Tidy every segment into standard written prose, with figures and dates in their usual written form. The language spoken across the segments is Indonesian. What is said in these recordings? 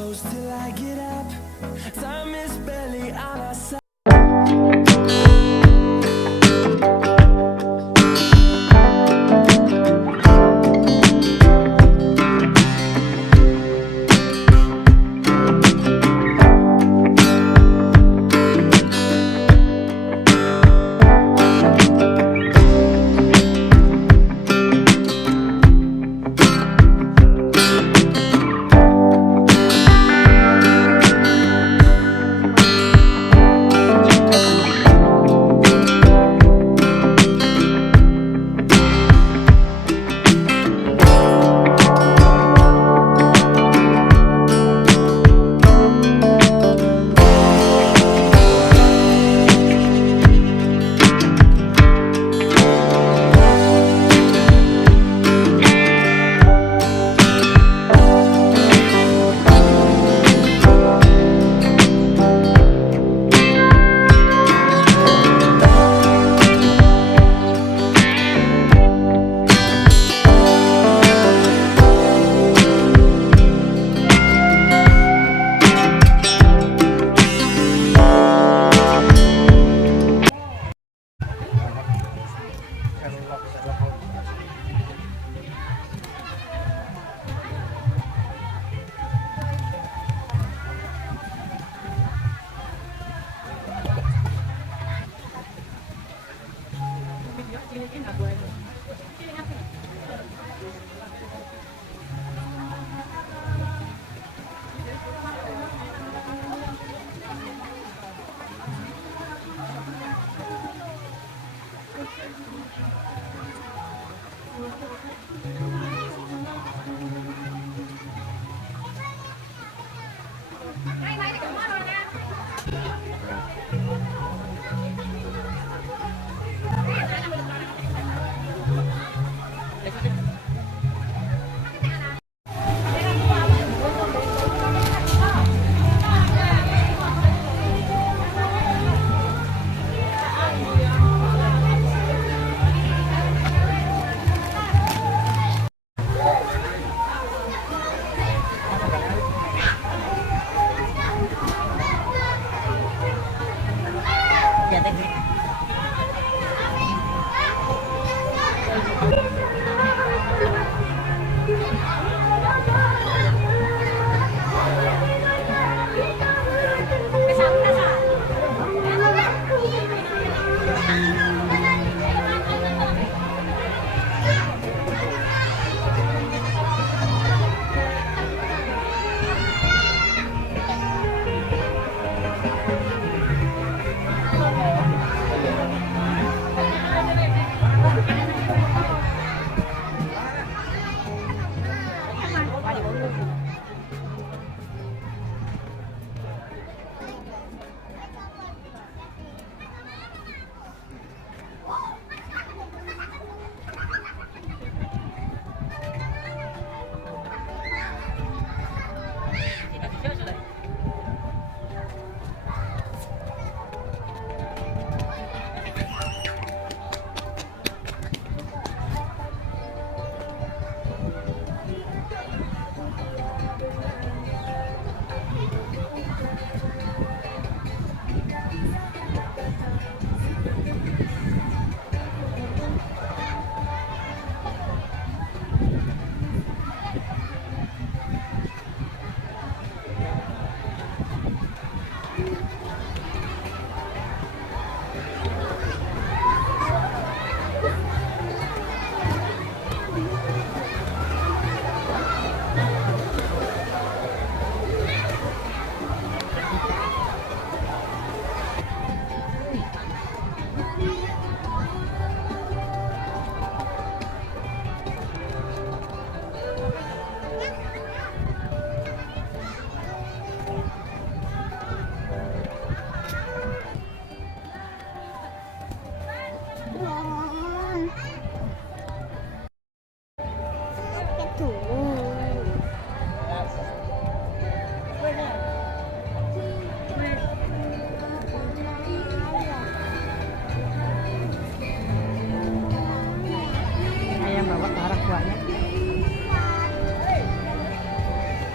close till I get up. Time is barely on our side.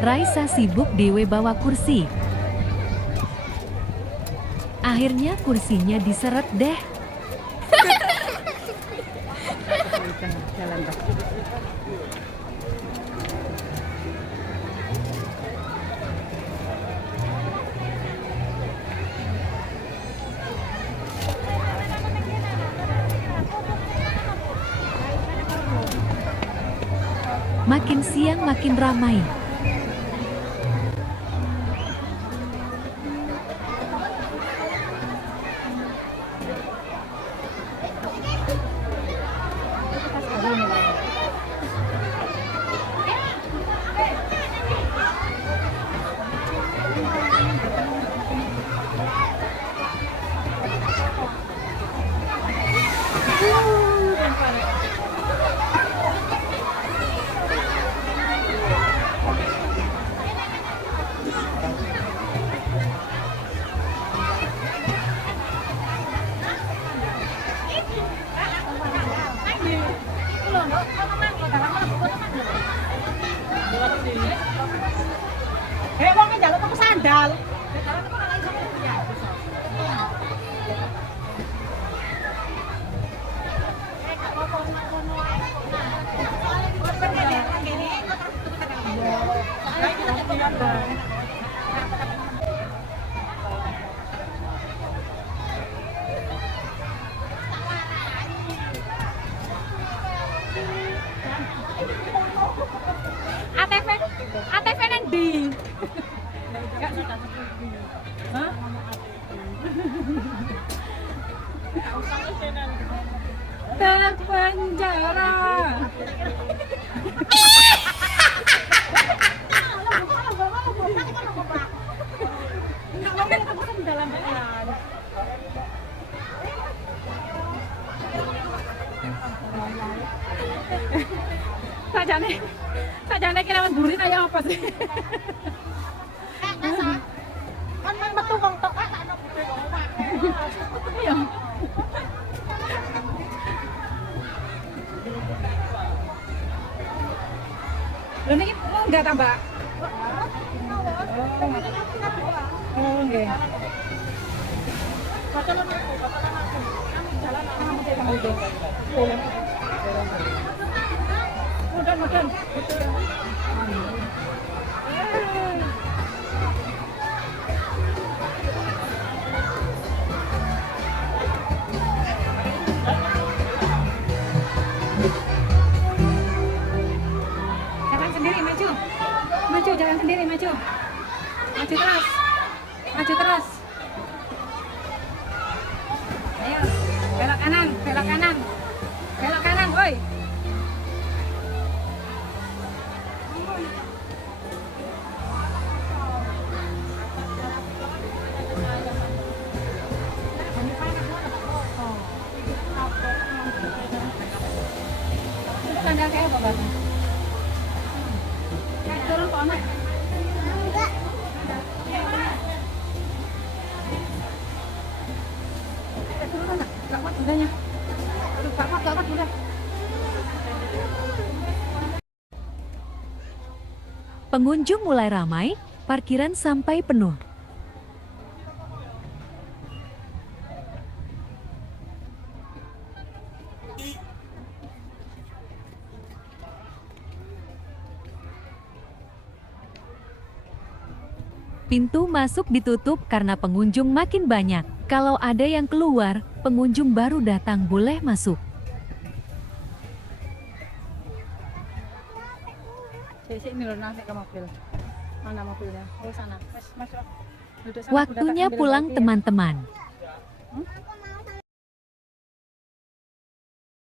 Raisa sibuk dewe bawa kursi. Akhirnya kursinya diseret deh. Jalan, Pak. Makin siang makin ramai. Wong njaluk tuku sandal. ATV nang ndi? Hah? Terpenjara. Sajane kira buri kaya apa sih? Kan metu wong tok tak ono budhe wong omah. Iya. Lho niki enggak tambah. Oh, nggih. Mudan. Jalan sendiri, maju. Maju, jalan sendiri, maju. Maju terus. Maju terus. Ayo, belok kanan, belok kanan. Belok kanan, woi. Sandal kayak apa, Bang? Turun ke mana? Enggak. Turun mana? Enggak kuat budanya. Aduh, enggak kuat budah. Pengunjung mulai ramai, parkiran sampai penuh. Pintu masuk ditutup karena pengunjung makin banyak. Kalau ada yang keluar, pengunjung baru datang boleh masuk. Ini loh, nasi ke mobil. Mana mobilnya? Oh sana. Masuk. Waktunya pulang teman-teman.